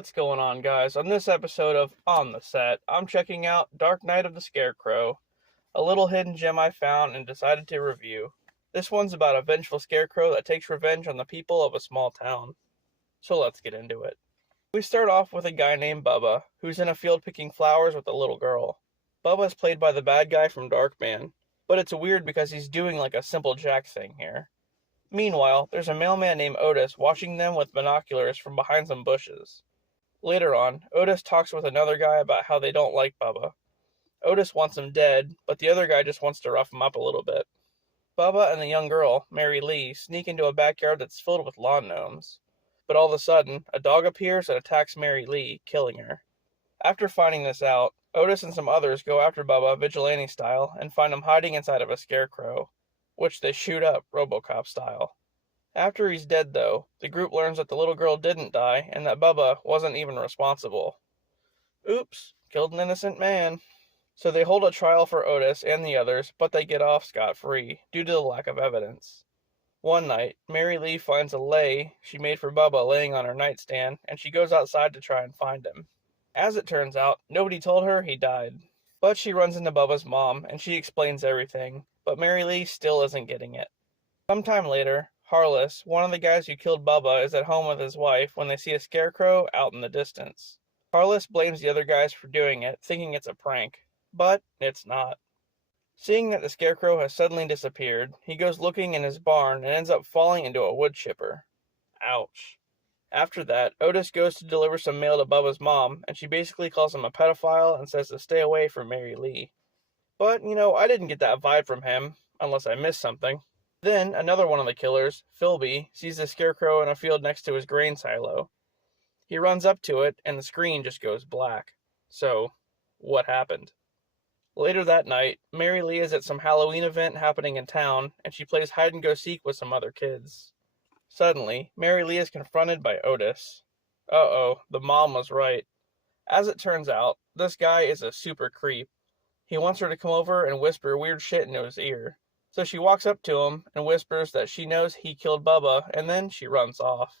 What's going on, guys? On this episode of On the Set, I'm checking out Dark Night of the Scarecrow, a little hidden gem I found and decided to review. This one's about a vengeful scarecrow that takes revenge on the people of a small town. So let's get into it. We start off with a guy named Bubba, who's in a field picking flowers with a little girl. Bubba's played by the bad guy from Darkman, but it's weird because he's doing like a simple Jack thing here. Meanwhile, there's a mailman named Otis watching them with binoculars from behind some bushes. Later on, Otis talks with another guy about how they don't like Bubba. Otis wants him dead, but the other guy just wants to rough him up a little bit. Bubba and the young girl, Mary Lee, sneak into a backyard that's filled with lawn gnomes. But all of a sudden, a dog appears and attacks Mary Lee, killing her. After finding this out, Otis and some others go after Bubba vigilante style and find him hiding inside of a scarecrow, which they shoot up RoboCop style. After he's dead, though, the group learns that the little girl didn't die and that Bubba wasn't even responsible. Oops, killed an innocent man. So they hold a trial for Otis and the others, but they get off scot-free due to the lack of evidence. One night, Mary Lee finds a lei she made for Bubba laying on her nightstand, and she goes outside to try and find him. As it turns out, nobody told her he died. But she runs into Bubba's mom, and she explains everything, but Mary Lee still isn't getting it. Sometime later, Harless, one of the guys who killed Bubba, is at home with his wife when they see a scarecrow out in the distance. Harless blames the other guys for doing it, thinking it's a prank, but it's not. Seeing that the scarecrow has suddenly disappeared, he goes looking in his barn and ends up falling into a wood chipper. Ouch. After that, Otis goes to deliver some mail to Bubba's mom, and she basically calls him a pedophile and says to stay away from Mary Lee. But, I didn't get that vibe from him, unless I missed something. Then, another one of the killers, Philby, sees the scarecrow in a field next to his grain silo. He runs up to it, and the screen just goes black. So, what happened? Later that night, Mary Lee is at some Halloween event happening in town, and she plays hide-and-go-seek with some other kids. Suddenly, Mary Lee is confronted by Otis. Uh-oh, the mom was right. As it turns out, this guy is a super creep. He wants her to come over and whisper weird shit into his ear. So she walks up to him and whispers that she knows he killed Bubba, and then she runs off.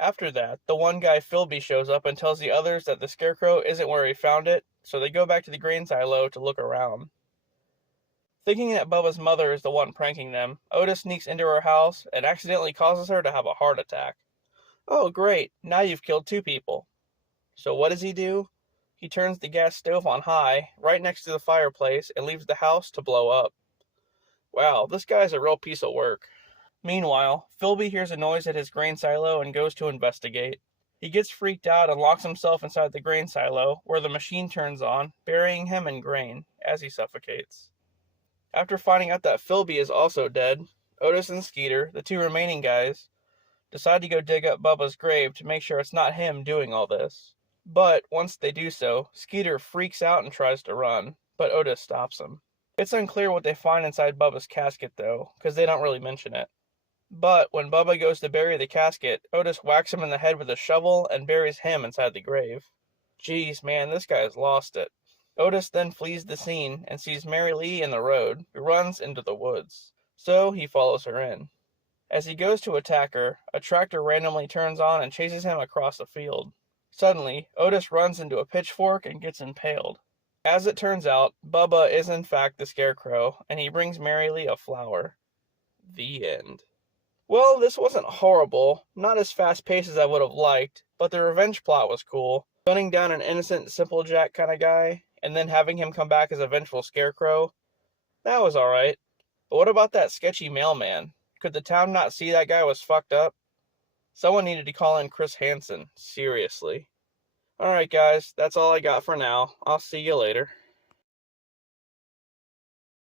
After that, the one guy, Philby, shows up and tells the others that the scarecrow isn't where he found it, so they go back to the grain silo to look around. Thinking that Bubba's mother is the one pranking them, Otis sneaks into her house and accidentally causes her to have a heart attack. Oh great, now you've killed 2 people. So what does he do? He turns the gas stove on high, right next to the fireplace, and leaves the house to blow up. Wow, this guy's a real piece of work. Meanwhile, Philby hears a noise at his grain silo and goes to investigate. He gets freaked out and locks himself inside the grain silo, where the machine turns on, burying him in grain, as he suffocates. After finding out that Philby is also dead, Otis and Skeeter, the 2 remaining guys, decide to go dig up Bubba's grave to make sure it's not him doing all this. But, once they do so, Skeeter freaks out and tries to run, but Otis stops him. It's unclear what they find inside Bubba's casket, though, because they don't really mention it. But when Bubba goes to bury the casket, Otis whacks him in the head with a shovel and buries him inside the grave. Jeez, man, this guy has lost it. Otis then flees the scene and sees Mary Lee in the road, who runs into the woods. So he follows her in. As he goes to attack her, a tractor randomly turns on and chases him across the field. Suddenly, Otis runs into a pitchfork and gets impaled. As it turns out, Bubba is in fact the scarecrow, and he brings Mary Lee a flower. The end. Well, this wasn't horrible, not as fast-paced as I would have liked, but the revenge plot was cool. Gunning down an innocent, simple Jack kind of guy, and then having him come back as a vengeful scarecrow, that was alright. But what about that sketchy mailman? Could the town not see that guy was fucked up? Someone needed to call in Chris Hansen, seriously. Alright guys, that's all I got for now. I'll see you later.